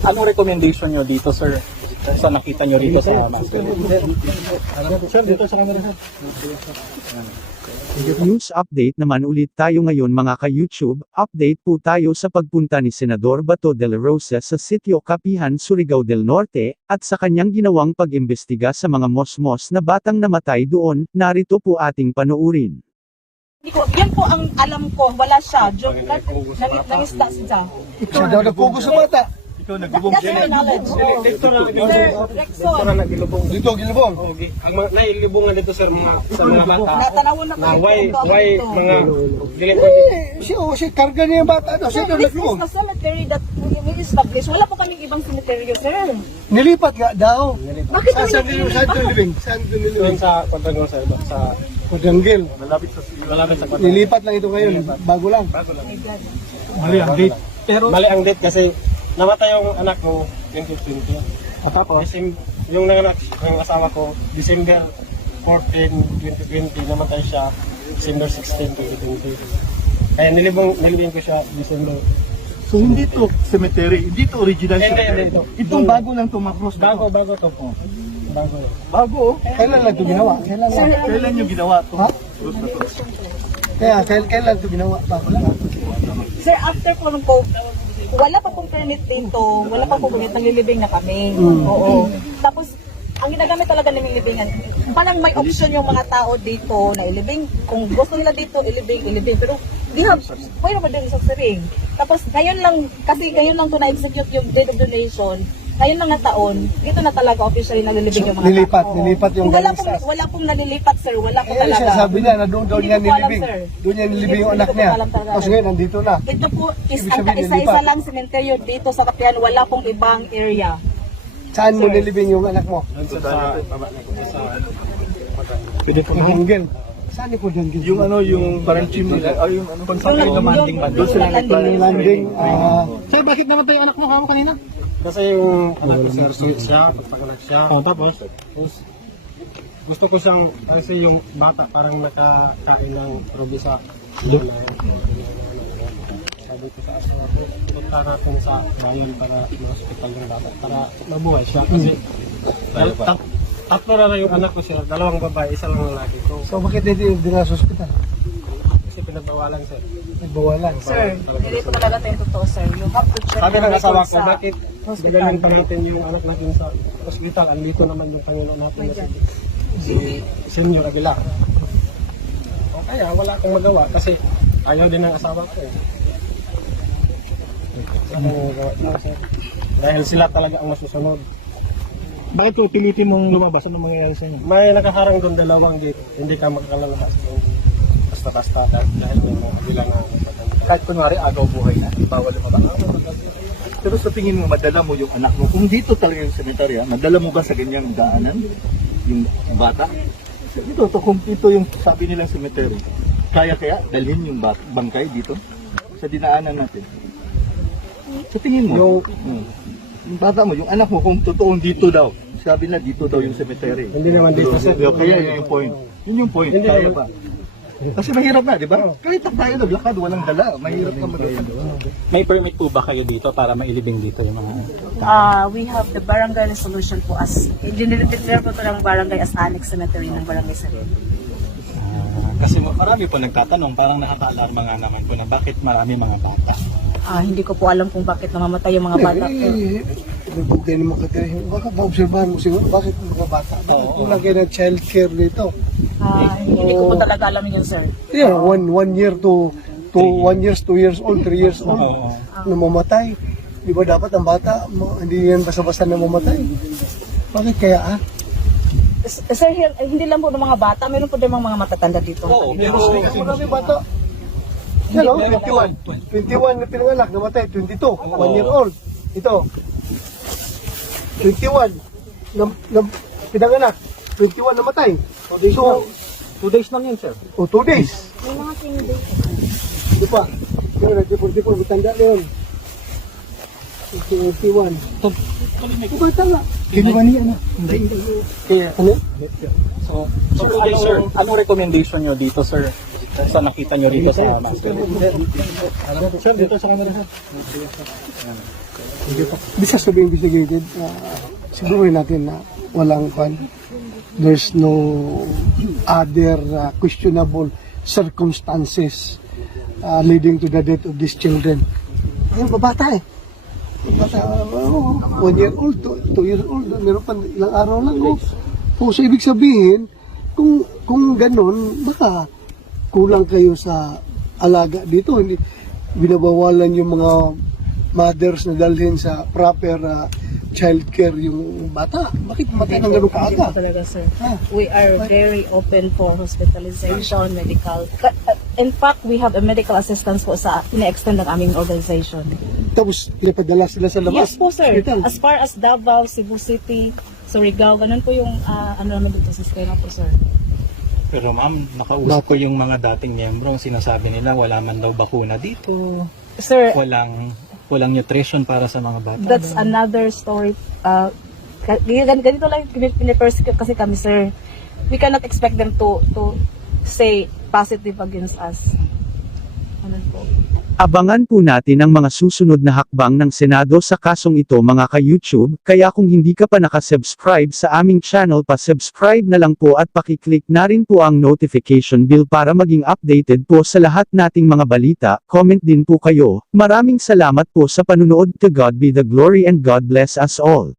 Anong recommendation nyo dito, sir? Sa nakita nyo dito sa master? Sir, dito sa camera. News update naman ulit tayo ngayon mga ka-YouTube, update po tayo sa pagpunta ni Senador Bato de la Rosa sa Sitio Kapihan, Surigao del Norte, at sa kanyang ginawang pag-imbestiga sa mga mosmos na batang namatay doon, narito po ating panoorin. Yan po ang alam ko, wala siya. Joke, nangisda siya. Ikaw daw nagpugo sa bata. Ikaw nagbubong That's my knowledge. Dito na Sir Rexon, Dito, gilubong. Ang mga nailibungan dito sir mga sa mga bata natanawon na na kami why mga dili Siya karga niya yung bata. Sir, Siya daw this is naglubong. the cemetery that we established. Wala po kaming ibang cemetery, sir. Nilipat nga daw. Bakit Saan doon living? Saan doon doon living? sa Quadrangle sir sa Kudanggil. malapit sa Quadrangle. Nilipat lang ito ngayon. Bago lang. Mali ang date. Pero, Mali ang date kasi namatay yung anak ko 2020. tapos, Yung nanganak ng asawa ko December 14, 2020 namatay siya December 16, 2020. Kaya nilibing ko siya December. So hindi to cemetery, hindi to original Hindi, cemetery. hindi ito. Itong bago lang to Macross. Bago to po. Bago. Bago oh. Kailan lang ito ginawa? Kailan lang? Kailan nyo ginawa to? Ha? Kailan ito ginawa? Bago lang. Sir, after po nung po, wala pa pong permit dito, wala pa pong permit, naglilibing na kami. Oo. Tapos, ang ginagamit talaga naming libingan, parang may option yung mga tao dito na ilibing. Kung gusto nila dito, ilibing. Pero, di ha, pwede naman din sa siring. Tapos, ngayon lang, kasi ngayon lang to na-execute yung date of donation, ngayon lang na taon, dito na talaga officially nalilibing yung mga Nilipat, tao. nilipat yung Wala galing pong, sa- wala pong nalilipat, sir. Wala po Eh, talaga. siya sabi niya na doon daw Hindi niya ko po alam, nilibing. sir. Doon niya nilibing yung Hindi anak ko niya. alam talaga. Tapos ngayon, nandito na. Ito po is Ibig ang sabihin, isa-isa nilipat. lang sementeryo dito sa Kapihan, wala pong ibang area. Saan mo nilibing yung anak mo? Sa baba na ko sa pwede po Kudanggil. Saan ni Kudanggil? Yung ano, yung parang chimney, ay yung ano, Consult commanding ba? doon sila Yung landing. Sir, bakit namatay yung anak mo kamo kanina? kasi yung anak ko sir sweet siya, pagpakanak siya. tapos, Gusto ko siyang, kasi yung bata parang nakakain ng ruby sa sabi ko sa asawa ko, punta natin sa bayan para ma-hospital yung bata, para mabuhay siya. Kasi tatlo na lang yung anak ko sir, dalawang babae, isa lang lalaki ko. So bakit hindi dinala sa ospital? Kasi pinagbawalan sir. Nagbawalan. Sir, hindi po talaga tayo totoo, sir. You have to check Sabi your ng asawa records ko, sa bakit hospital. galing pa natin yung anak natin sa hospital, andito naman yung Panginoon natin na si Senyor Aguilar. O kaya wala akong magawa kasi ayaw din ng asawa ko eh. Wala akong magawa, sir. Dahil sila talaga ang masusunod. Bakit ko pilitin mong lumabas? Ano mangyayari sa inyo? May nakaharang doon dalawang gate, hindi ka makakalabas doon. Basta-basta dahil may mga Aguilar na matanda. Kahit kunwari agaw buhay na, bawal lumabas. Pero sa tingin mo, madala mo yung anak mo. Kung dito talaga yung cemetery, madala mo ba sa ganyang daanan? Yung bata? Dito, kung ito yung sabi nilang cemetery, kaya dalhin yung bangkay dito sa dinaanan natin. Sa tingin mo, yung bata mo, yung anak mo, kung totoong dito daw, sabi na dito daw yung cemetery. Hindi naman dito sir. Kaya yun yung point. Yun yung point, Hindi. kaya ba? Kasi mahirap na, di ba? Kahit tayo naglakad, walang dala, mahirap na maglakad. may permit po ba kayo dito para mailibing dito yung mga... We have the barangay resolution po as, dinilipitler po ito ng barangay as annex cemetery ng barangay Sarili. kasi marami po nagtatanong, parang nakaka-alarma nga naman po na bakit marami mga bata. Hindi ko po alam kung bakit namamatay yung mga bata. Nagbugay naman ka tayo. Baka maobserbahan mo siguro bakit mga bata. Bakit kung lagay ng child care dito? Hindi ko po talaga alam yun, sir. Yeah, one year to 1 years, 2 years old, 3 years old. Oo. Namamatay. Di ba dapat ang bata, hindi yan basta-basta namamatay? Bakit kaya Sir, hindi lang po ng mga bata, meron po din mga matatanda dito. Oo, pero Marami bata. Hello? 21 na pinanganak, namatay. 22, 1 year old. Ito. 21 na pinanganak. 21 namatay. So, 2 days lang yun, sir. 2 days. May mga sinday. Di ba? Yun, nag-44, matanda na yun. 21. Bata nga. Kinuha niya na. Kaya, Ano? so 2 days, sir. Anong recommendation nyo dito, sir? Sa nakita nyo rito sa master. Sir, dito sa camera, sir. This has to be investigated. Siguro natin na walang pan. There's no other questionable circumstances leading to the death of these children. Ayun, babata eh. Bata, 1 year old, 2 years old, meron pa ilang araw lang. So ibig sabihin, kung ganun, baka kulang kayo sa alaga dito. Hindi binabawalan yung mga mothers na dalhin sa proper child care yung bata. Bakit matay ng ganun kaaga? Talaga, sir. We are very open for hospitalization, medical. In fact, we have a medical assistance po sa ina-extend ng aming organization. Tapos pinapadala sila sa labas. Yes po, sir. Hospital. As far as Davao, Cebu City, Surigao, ganun po yung ano naman dito sa sistema po, sir. Pero ma'am, nakausap ko yung mga dating miyembro, sinasabi nila wala man daw bakuna dito. Sir, Walang nutrition para sa mga bata. that's another story. Ganito lang pinipersecute kasi kami, sir. We cannot expect them to say positive against us. Ano po? Abangan po natin ang mga susunod na hakbang ng Senado sa kasong ito mga ka-YouTube, kaya kung hindi ka pa nakasubscribe sa aming channel pa-subscribe na lang po at pakiclick na rin po ang notification bell para maging updated po sa lahat nating mga balita. Comment din po kayo. Maraming salamat po sa panunood. To God be the glory and God bless us all.